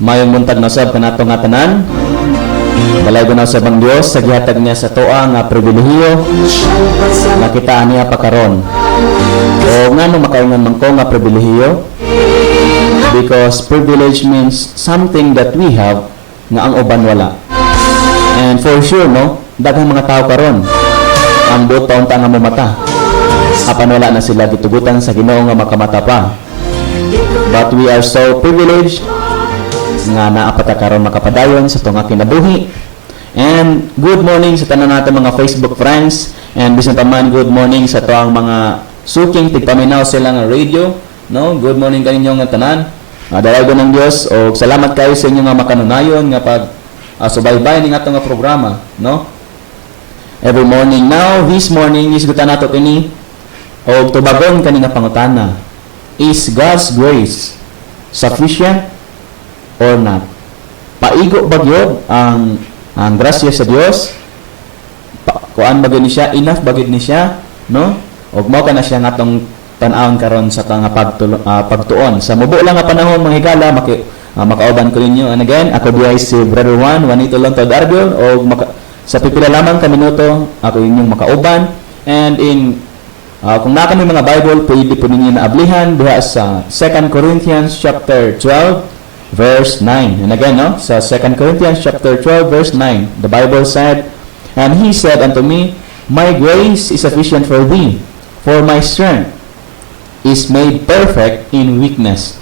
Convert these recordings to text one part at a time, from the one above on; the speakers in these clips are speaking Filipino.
Mayong buntag na sab kanato nga tanan. Balay na sa bang Dios sa gihatag niya sa tuwa nga pribilehiyo nga kita niya pakaron. O ngano makaingon man ko nga pribilehiyo? Because privilege means something that we have nga ang uban wala. And for sure, no, daghang mga tao karon ang buot taon-ta nga mamata. Apan wala na sila gitugutan sa Ginoo nga makamata pa. But we are so privileged nga naapata karon makapadayon sa tunga kinabuhi. And good morning sa tanan nato mga Facebook friends, and bisan pa man good morning sa toang mga suking tigpaminaw sila nga radio, no? Good morning kaninyo nga tanan. Dalago ng Dios o salamat kayo sa inyo nga makanunayon nga pag subaybay ning ato nga programa, no? Every morning now, this morning isgutan nato kini o tubagon kani nga pangutana. Is God's grace sufficient or not? Paigo ba gyud ang grasya sa Dios? Kuan ba gyud ni siya? Enough ba gyud ni siya, no? Og mao kana siya nga atong tan-awon karon sa tanga pagtuon. Sa mubo lang nga panahon mga higala makauban ko ninyo. And again, ako diay si Brother Juanito Lontod Arbion o sa pipila lamang ka minuto ako inyong makauban. And kung na kami mga Bible, pwede po ninyo naablihan diha sa 2 Corinthians chapter 12 verse 9. And again, no, sa 2 Corinthians chapter 12 verse 9, the Bible said, "And he said unto me, My grace is sufficient for thee, for my strength is made perfect in weakness.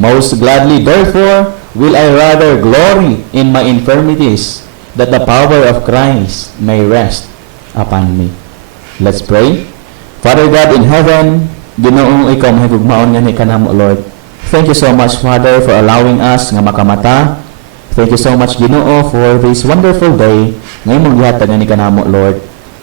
Most gladly, therefore, will I rather glory in my infirmities, that the power of Christ may rest upon me." Let's pray. Father God in heaven, Ginoong ikaw mahigugmaon nga ni kanamo, Lord. Thank you so much, Father, for allowing us nga makamata. Thank you so much, Ginoo, for this wonderful day nga imong gihatag nga ni kanamo, Lord.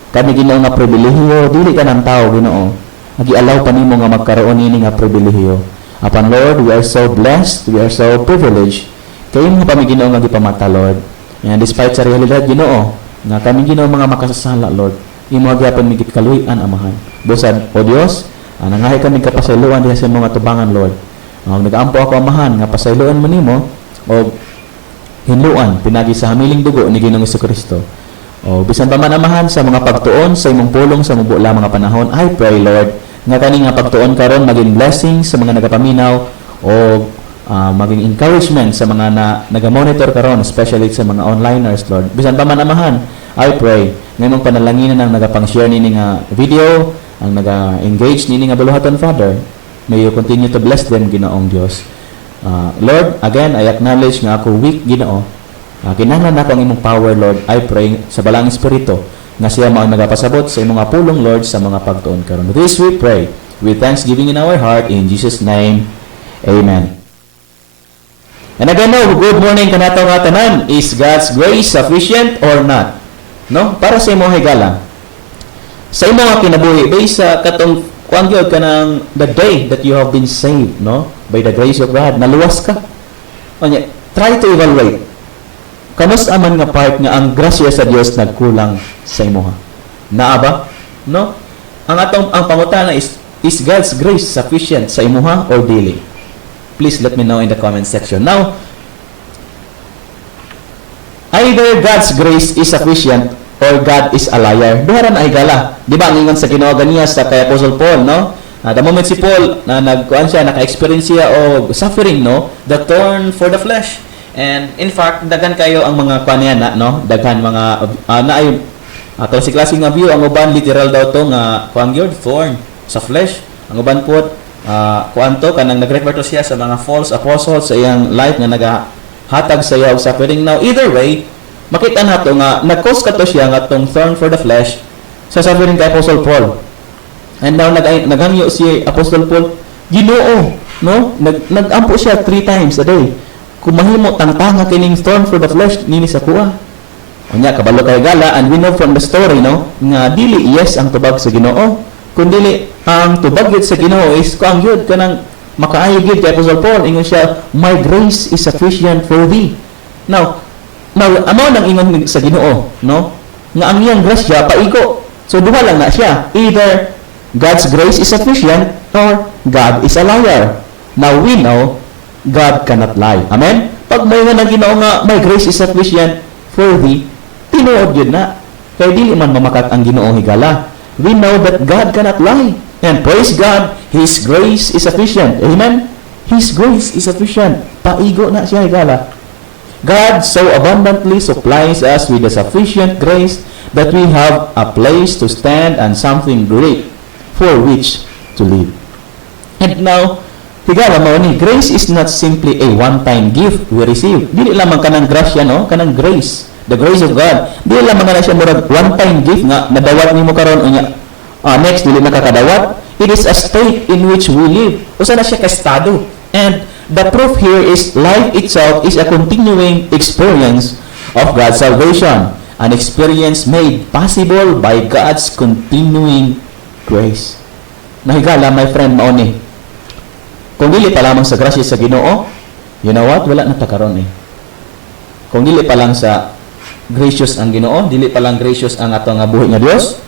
Kami Ginoo nga pribilehiyo, dili ka ng tao, Ginoo. Agi-allow pa nimo nga magkaroon ini nga pribilehiyo. Apan Lord, we are so blessed, we are so privileged. Kayo nga Ginoo nga gipamata, Lord. And despite sa realidad, Ginoo, nga kami Ginoo mga makasasala, Lord, imo gyapon migit kaluy-an amahan. Busad o Dios, nangahay kami kapasayloan diha sa mga tubangan, Lord. Nagaampo ako amahan nga pasayloan mo nimo o hinluan pinagi sa hamiling dugo ni Ginoong Jesucristo. O bisan pa man amahan sa mga pagtuon sa imong pulong sa mubo la mga panahon, I pray, Lord, nga kani nga pagtuon karon maging blessing sa mga nagapaminaw o maging encouragement sa mga naga-monitor karon, especially sa mga onliners, Lord. Bisan pa man amahan, I pray ngayong panalanginan ang nagapang-share nini nga video, ang naga-engage nini nga buluhaton, Father. May you continue to bless them, Ginoong Dios. Lord, again, I acknowledge nga ako weak, Ginoo. Kinahanglan nako ang imong power, Lord. I pray sa balang espiritu nga siya mao nagapasabot sa imong pulong, Lord, sa mga pagtuon karon. This we pray with thanksgiving in our heart in Jesus' name. Amen. And again, no, good morning kanato nga tanan. Is God's grace sufficient or not? No? Para sa imong higala. Sa imong nga kinabuhi based sa katong kuan gyud kanang the day that you have been saved, no? By the grace of God, naluwas ka. Onya, try to evaluate. Kanos aman nga part nga ang grasya sa Dios nagkulang sa imuha? Naa ba? No? Ang pangutana is God's grace sufficient sa imuha or dili? Please let me know in the comment section. Now, either God's grace is sufficient or God is a liar. Duha na higala. Di ba ang ingon sa Ginoo ganiya sa kay Apostle Paul, no? The moment si Paul na nagkuan siya, naka-experience siya og suffering, no? The thorn for the flesh. And in fact, daghan kayo ang mga kuan niya, no? Daghan mga naay ato si klaseng nga view, ang uban literal daw to nga kuan gyud thorn sa flesh. Ang uban pod kuan to kanang nagrefer to siya sa mga false apostles sa iyang life nga nagahatag sa iya og suffering. Now, either way, makita nato nga nag-cause ka to siya nga tong thorn for the flesh sa suffering kay Apostle Paul. And now naghangyo si Apostle Paul, Ginoo, no? Nagampo siya 3 times a day. Kung mahimo tangtanga kining thorn for the flesh nini sa kuha. Unya kabalo kay gala, and we know from the story, no, nga dili yes ang tubag sa Ginoo, kundi ang tubag sa Ginoo is kuang gyud kanang makaayo gyud kay Apostle Paul. Ingon siya, my grace is sufficient for thee. Now amo nang ingon sa Ginoo, no, nga ang iyang grasya paigo. So duha lang na siya, either God's grace is sufficient or God is a liar. Now we know God cannot lie. Amen? pag may nga ng Ginoo nga, my grace is sufficient for thee, tinuod yun na. Kaya dili man mamakat ang Ginoo higala. We know that God cannot lie. And praise God, His grace is sufficient. Amen? His grace is sufficient. Paigo na siya higala. God so abundantly supplies us with the sufficient grace that we have a place to stand and something great for which to live. And now, higala mo ni, grace is not simply a one-time gift we receive. Dili lamang kanang grasya, no? Kanang grace. The grace of God. Dili lamang na siya murag one-time gift nga nadawat nimo karon unya. Next, dili na kakadawat. It is a state in which we live. Usa na siya ka estado. And the proof here is life itself is a continuing experience of God's salvation. An experience made possible by God's continuing grace. Nahigala, my friend, mauni. Kung dili pa lamang sa grasya sa Ginoo, you know what? Wala na ta karon eh. Kung dili pa lang sa gracious ang Ginoo, dili pa lang gracious ang ato nga buhi nga Dios,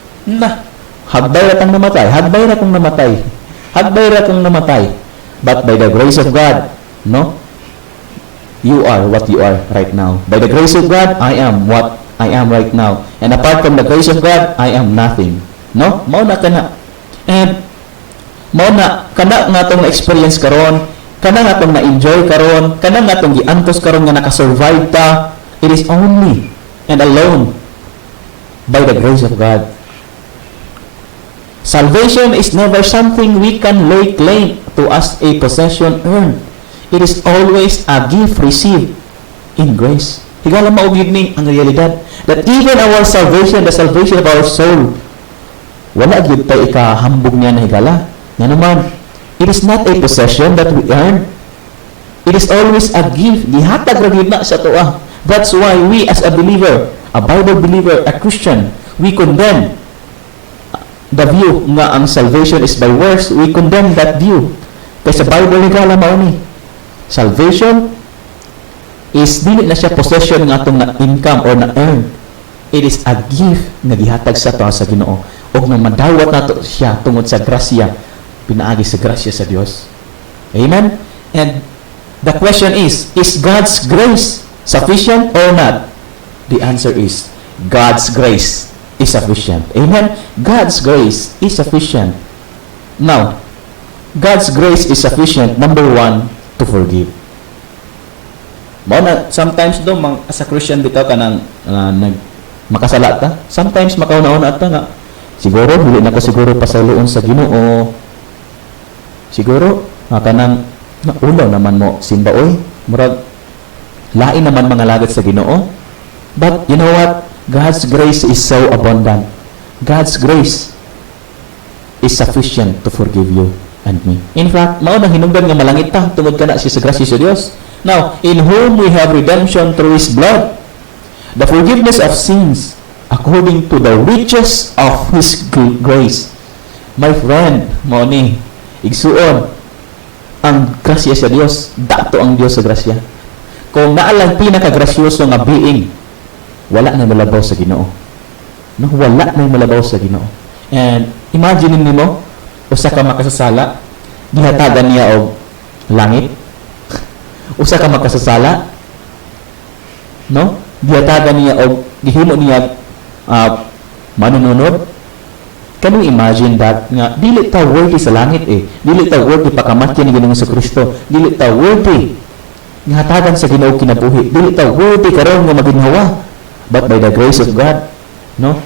hagbay ra kang namatay. Hagbay ra kang namatay. Hagbay ra kang namatay. But by the grace of God, no? You are what you are right now. By the grace of God, I am what I am right now. And apart from the grace of God, I am nothing. No? Mao na kana. And mao na kana nga tong na-experience karon, kana nga tong na-enjoy karon, kana nga tong giantos karon nga naka-survive ta, it is only and alone by the grace of God. Salvation is never something we can lay claim to as a possession earned. It is always a gift received in grace. Higala maugid ning ang realidad that even our salvation, the salvation of our soul, wala gyud tay ikahambog niya na higala. Nga naman, it is not a possession that we earn. It is always a gift. Gihatag ra gyud na sa tuwa. That's why we as a believer, a Bible believer, a Christian, we condemn the view nga ang salvation is by works. We condemn that view. Kaya sa Bible higala mao ni, salvation is dili na siya possession nga atong na income or na earn. It is a gift nga gihatag sa to sa Ginoo ug nang madawat nato siya tungod sa grasya, pinaagi sa grasya sa Dios. Amen. And the question is God's grace sufficient or not? The answer is God's grace is sufficient. Amen. God's grace is sufficient. Now, God's grace is sufficient, number one, to forgive. Mao na sometimes do as a Christian bitaw ka nang makasala ta. Sometimes makauna-una ta nga siguro dili na ko siguro pasaluon sa Ginoo. Siguro kanang ulaw naman mo simba oy, murag lain naman mga lagad sa Ginoo. But you know what? God's grace is so abundant. God's grace is sufficient to forgive you and me. In fact, mao nang hinungdan nga malangit ta tungod kana siya sa grasya sa Dios. Now, in whom we have redemption through His blood, the forgiveness of sins according to the riches of His grace. My friend, mao ni igsuon ang grasya sa Dios, dato ang Dios sa grasya. Kung naalang pinakagrasyoso nga being, wala na malabaw sa Ginoo. No, wala na malabaw sa Ginoo. And imagine nimo usa ka makasasala, gihatagan niya og langit. Usa ka makasasala, no? Gihatagan niya og gihimo niya manununod. Can you imagine that? Nga dili ta worthy sa langit eh. Dili ta worthy pakamatyan ni Ginoong Kristo. Dili ta worthy ngahatagan sa Ginoo kinabuhi. Dili ta worthy karon nga maginhawa. But by the grace of God, no?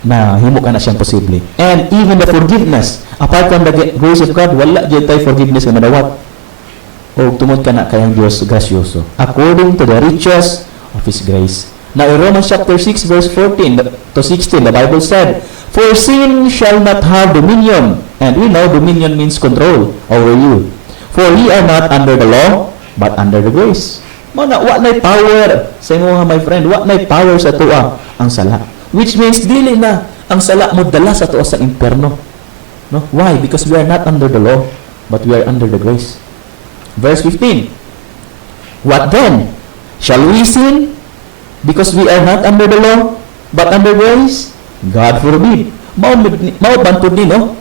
Na himo ka na siyang posible. And even the forgiveness, apart from the grace of God, wala gyud tay forgiveness nga madawat. O tungod ka na kayang Dios grasyoso. According to the riches of His grace. Now in Romans chapter 6 verse 14 to 16, the Bible said, "For sin shall not have dominion." And we know dominion means control over you. "For ye are not under the law, but under the grace." Mana wa nay power sa imo my friend, wa nay power sa tuwa ang sala. Which means dili na ang sala mo dala sa tuwa sa impierno. No? Why? Because we are not under the law, but we are under the grace. Verse 15. What then? Shall we sin because we are not under the law, but under grace? God forbid. Mao bantod ni no?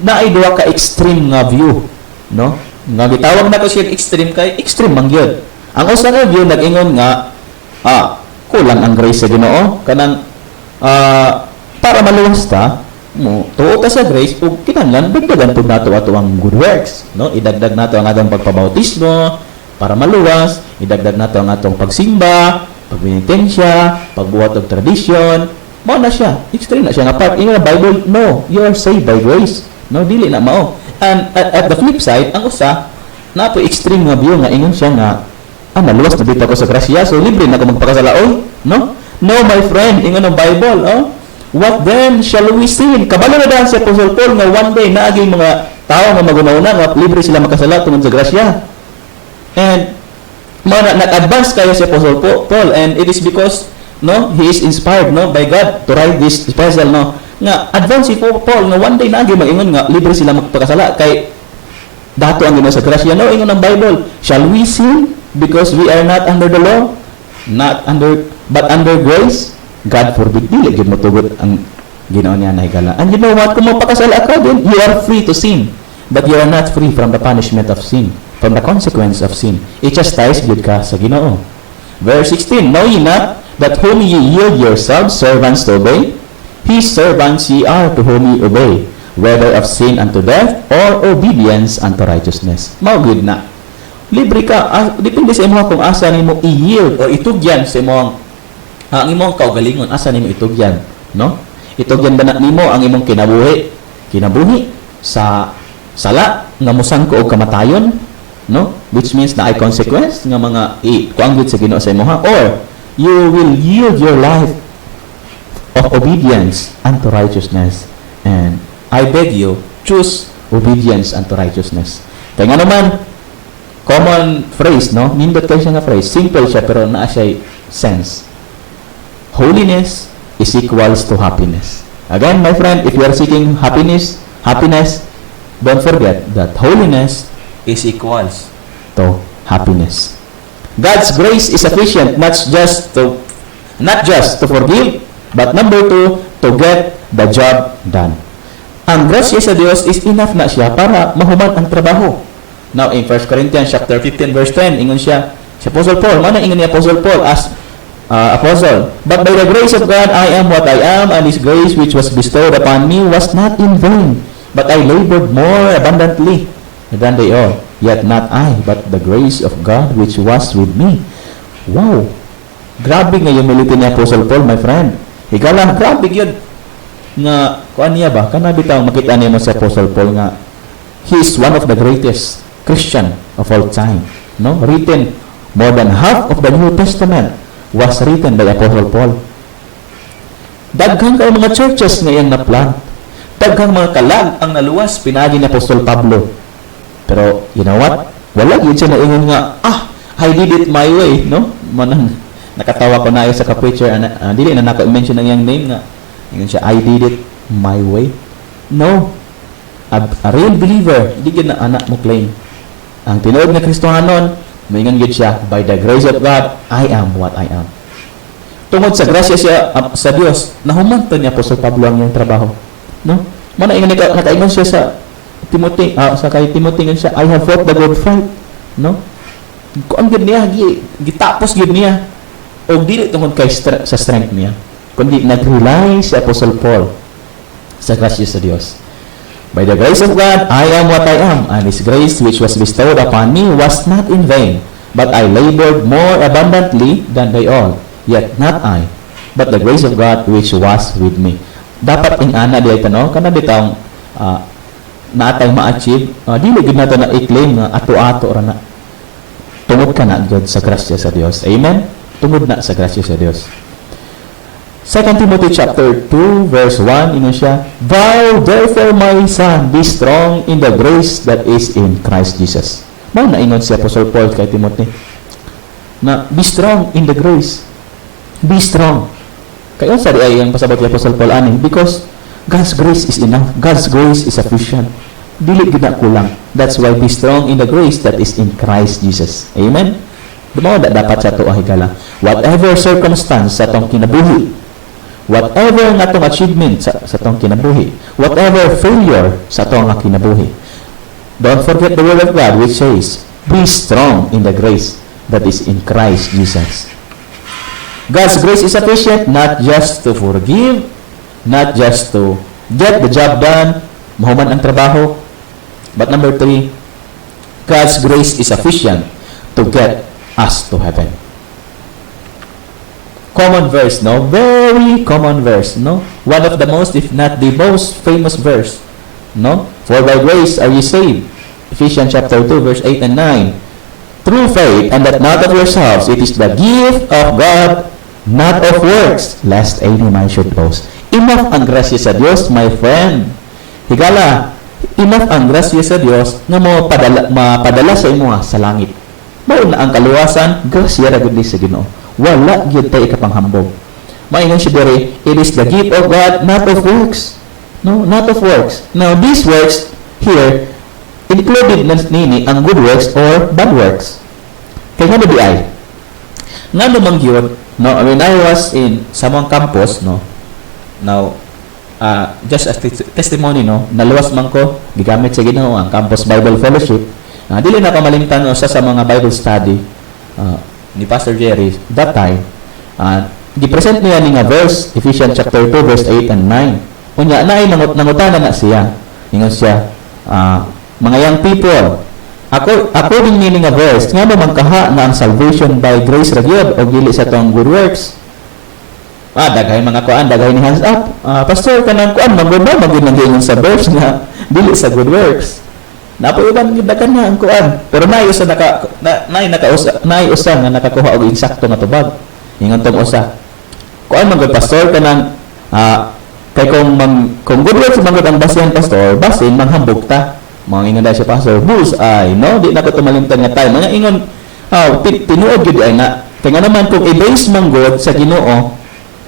Naay duha ka extreme nga view, no? Nga gitawag na ko siya extreme kay extreme man gyud. Ang usa nga view nag-ingon nga kulang ang grace sa Ginoo kanang para maluwas ta mo tuo ta sa grace ug kinahanglan dagdagan pud nato ato ang good works, no? Idagdag nato ang atong pagpabautismo para maluwas, idagdag nato ang atong pagsimba, pagbinitensya, pagbuhat og tradisyon. Mao na siya, extreme na siya nga part in the Bible. No, you are saved by grace. No, dili na mao. And at the flip side, ang usa na po extreme nga view nga ingon siya nga maluwas na dito ko sa grasya, so libre na ko magpakasala. No? No, my friend, ingon ang Bible, what then shall we sin? Kabalo na dahil si Apostle Paul nga one day naaging mga tao nga magunauna nga libre sila makasala tungod sa grasya. And nag-advance kayo si Apostle Paul, and it is because he is inspired by God to write this special nga advance si Paul nga one day naaging mag-ingon nga libre sila magpakasala kay dato ang Ginoo sa grasya. No, ingon ang Bible, shall we sin because we are not under the law, but under grace? God forbid. Dili gyud motugot ang Ginoo niya na higala. And you know what? Kung mapakasala ka din, you are free to sin, but you are not free from the punishment of sin, from the consequence of sin. I-chastise gyud ka sa Ginoo. Verse 16, know ye not that whom ye yield yourselves servants to obey, his servants ye are to whom ye obey, whether of sin unto death or obedience unto righteousness. Mao good na. Libre ka, depende sa imo kung asa nimo i-yield o itugyan sa imong ang imong kaugalingon, asa nimo itugyan, no? Itugyan ba na nimo ang imong kinabuhi sa sala nga musangko og kamatayon, no? Which means na ay consequence nga mga kuanggit sa Ginoo sa imong, or you will yield your life of obedience unto righteousness. And I beg you, choose obedience unto righteousness. Kaya nga naman, common phrase, no? Nindot kayo siya nga phrase. Simple siya, pero naa siya sense. Holiness is equals to happiness. Again, my friend, if you are seeking happiness, don't forget that holiness is equals to happiness. God's grace is sufficient not just to forgive, but number 2, to get the job done. Ang grasya sa Diyos is enough na siya para mahuman ang trabaho. Now, in 1 Corinthians chapter 15, verse 10, ingon siya, si Apostle Paul, mana ingon ni Apostle Paul as apostle, but by the grace of God, I am what I am, and His grace which was bestowed upon me was not in vain, but I labored more abundantly than they all. Yet not I, but the grace of God which was with me. Wow! Grabe nga yung humility ni Apostle Paul, my friend. Higala, grabe yun. Nga, kuan niya ba? Kana bitaw makita niyo mo si Apostle Paul nga he is one of the greatest Christian of all time. No? Written, more than half of the New Testament was written by Apostle Paul. Daghang kayo mga churches ngayon na plant. Daghang mga kalag ang naluwas pinagi ni Apostol Pablo. Pero, you know what? Wala yun siya naingon nga, I did it my way, no? Manang, nakatawa ko na sa ka-preacher, dili na naka-mention ang yung name nga. Ingon siya, I did it my way. No. A real believer, hindi yun na anak mo claim. Ang tinuod na Kristohanon, maingon yun siya, by the grace of God, I am what I am. Tungod sa grasya siya sa Diyos, nahumantan niya po sa Pablo ang iyong trabaho. No? Mana ingon nakaingon siya sa Timothy, sa kay Timothy ngon siya, I have fought the good fight. No? Kung gid niya gitapos gid niya og dili tungod kay sa strength niya, kundi nag-rely si Apostle Paul sa grasya sa Diyos. By the grace of God, I am what I am, and His grace which was bestowed upon me was not in vain, but I labored more abundantly than they all. Yet not I, but the grace of God which was with me. Dapat ingana di no, kana bitang natay ma-achieve, dili gid nato na i-claim nga ato-ato ra na. Tungod ka na gud sa grasya sa Dios. Amen. Tungod na sa grasya sa Dios. 2 Timothy chapter 2 verse 1, ino siya, thou therefore my son, be strong in the grace that is in Christ Jesus. Mao na ingon si Apostle Paul kay Timothy na be strong in the grace. Be strong. Kaya sa ay ang pasabot ni Apostle Paul ani, because God's grace is enough. God's grace is sufficient. Dili gid na kulang. That's why be strong in the grace that is in Christ Jesus. Amen. Dumaw dapat sa to higala. Whatever circumstance sa tong kinabuhi, whatever nga tong achievement sa tong kinabuhi, whatever failure sa tong kinabuhi, Don't forget the word of God which says, be strong in the grace that is in Christ Jesus. God's grace is sufficient not just to forgive, not just to get the job done, mahuman ang trabaho, but number 3, God's grace is sufficient to get us to heaven. Common verse, no? Very common verse, no? One of the most, if not the most famous verse, no? For by grace are you saved. Ephesians chapter 2, verse 8 and 9. Through faith, and that not of yourselves, it is the gift of God, not of works, lest any man should boast. Enough ang grasya sa Diyos, my friend. Higala, enough ang grasya sa Diyos nga mapadala sa imo sa langit. Mao na ang kaluwasan, grasya ra gud ni sa Ginoo. Wala gyud tay ikapanghambog. Maingon siya diri, it is the gift of God, not of works. No, not of works. Now, these works here included na nini ang good works or bad works. Kaya nga di ay. Nga namang yun, no, when I was in Samang campus, no, now, just as testimony, no, naluwas man ko, gigamit sa Ginoo ang Campus Bible Fellowship. Dili na kamalimtan no, sa mga Bible study ni Pastor Jerry that time. Gipresent niya ni nga verse, Ephesians chapter 2, verse 8 and 9. Unya, naay nangutana na siya. Ingon siya, mga young people, according meaning nga verse, nga mo magkaha na ang salvation by grace ra gyud o dili sa tong good works. Daghay mga kuan, daghay ni hands up. Pastor, kanang kuan, maganda, maginang sa verse nga, dili sa good works. Napuuban gyud dakan na ang kuan. Pero naay usa naay usa nga nakakuha og insakto nga tubag. Ingon tong usa. Kuan man gud pastor kanang kay kung good works man gud ang basihan pastor, basin manghambog ta. Mga ingon daw siya pastor, bullseye, no? Di na ko tumalimtan nga tayo. Mga ingon, tinuod gyud ay na. Kaya naman kung i-base man gud sa Ginoo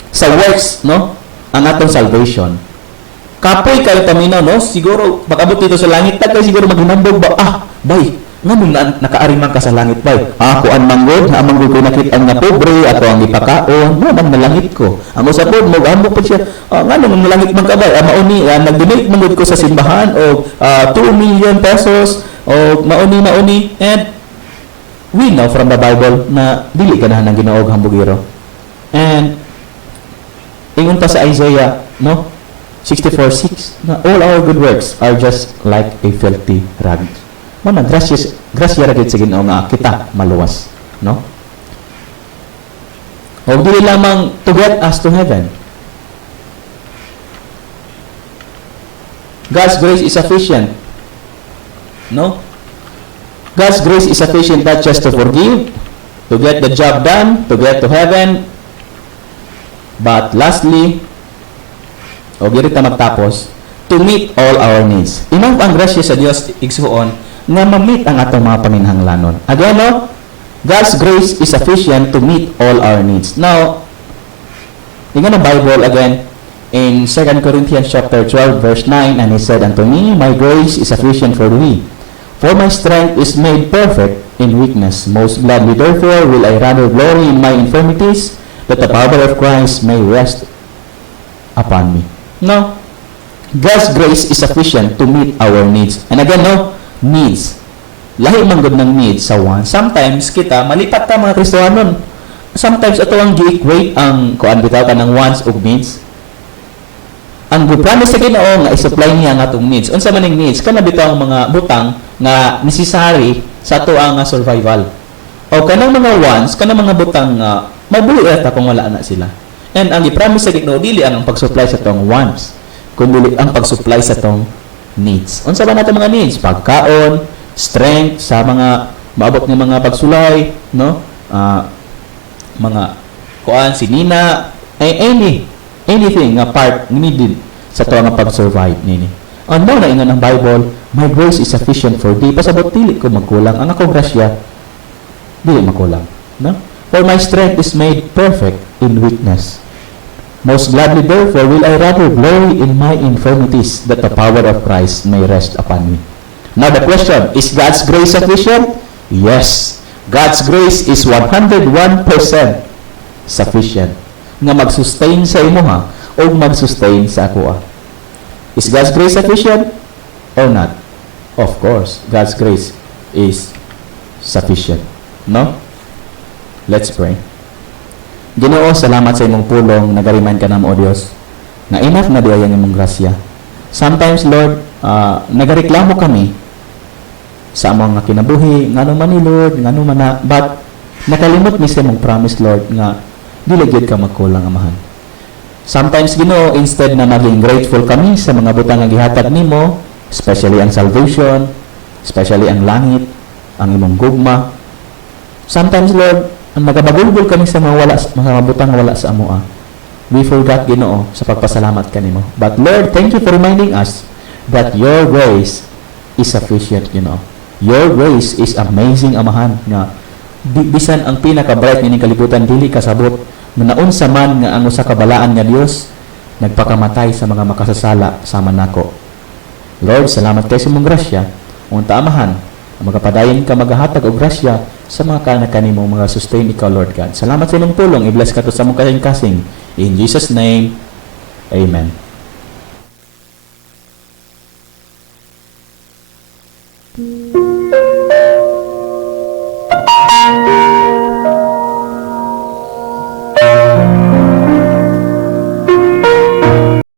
sa works, no? Ang atong salvation. Kapoy kayo taminaw, no? Siguro, makabot dito sa langit, tagay siguro maghinambog ba? Bay, nga nung nakaariman ka sa langit, bay. Kuan manggod, manggod ko nakita nga pobre, ato ang ipakaon, man nalangit ko. Ang usapod, mag-ambok po siya, nga nung nalangit man ka, bay. Mauni, nag-donate manggod ko sa simbahan, o 2 million pesos, o mauni, and we know from the Bible na dili ganahan ng Ginoo og hambugiro. And ingon pa sa Isaiah, no? 64:6, na all our good works are just like a filthy rag. Mana grasya ra gid sa Ginoo nga kita maluwas, no? O dili lamang to get us to heaven. God's grace is sufficient. No? God's grace is sufficient not just to forgive, to get the job done, to get to heaven, but lastly, o diri ta magtapos, to meet all our needs. Inoong ang grasya sa Dios igsuon nga ma-meet ang atong mga paminahanglanon. Again, no? God's grace is sufficient to meet all our needs. Now, tingnan ang Bible again in 2 Corinthians chapter 12 verse 9, and he said unto me, my grace is sufficient for thee, for my strength is made perfect in weakness. Most gladly therefore will I rather glory in my infirmities, that the power of Christ may rest upon me. No, God's grace is sufficient to meet our needs. And again, no, needs. Lahi man gud ng needs sa one. Sometimes kita malipat ta mga Kristiyanon. Sometimes ato ang gi-equate ang kuan bitaw ka ng wants ug needs. Ang gi-promise sa Ginoo nga i-supply niya ang atong needs. Unsa man ning needs? Kana bitaw ang mga butang nga necessary sa ato ang survival. O kanang mga wants, kanang mga butang nga mabuhi ta kung wala na sila. And ang i-promise sa Ginoo dili ang pag-supply sa tong wants, kundi ang pag-supply sa tong needs. Unsa ba nato mga needs? Pagkaon, strength sa mga maabot ng mga pagsulay, no? Mga kuan sinina, anything nga part needed sa to nga pag-survive nini. Ano na ingon ang Bible, my grace is sufficient for thee. Pasabot dili ko magkulang. Ang akong grasya dili magkulang, no? For my strength is made perfect in weakness. Most gladly therefore will I rather glory in my infirmities, that the power of Christ may rest upon me. Now the question, is God's grace sufficient? Yes. God's grace is 101% sufficient. Nga mag-sustain sa imo ha, o mag-sustain sa ako. Is God's grace sufficient or not? Of course, God's grace is sufficient. No? Let's pray. Ginoo, salamat sa imong pulong, nag-remind ka namo, O Dios, na enough na diya ang imong grasya. Sometimes, Lord, nagareklamo kami sa among nga kinabuhi, ngano man ni Lord, ngano man na, but nakalimot mi sa imong promise, Lord, nga dili gyud ka magkulang, Amahan. Sometimes, Ginoo, instead na maging grateful kami sa mga butang nga gihatag nimo, especially ang salvation, especially ang langit, ang imong gugma. Sometimes, Lord, ang nagabagulgol kami sa mga butang nga wala sa amoa. We forgot, Ginoo, sa pagpasalamat kanimo. But Lord, thank you for reminding us that your grace is sufficient, Ginoo. Your grace is amazing, Amahan, nga bisan ang pinaka-bright nga kalibutan dili kasabot nga naunsa man nga ang usa ka balaan nga Dios nagpakamatay sa mga makasasala sama nako. Lord, salamat kay sa imong grasya. Unta, Amahan, magapadayon ka maghatag og grasya sa mga kanak kanimo mga sustain ikaw, Lord God. Salamat sa imong pulong. I-bless ka to sa mong kasing-kasing. In Jesus' name, Amen.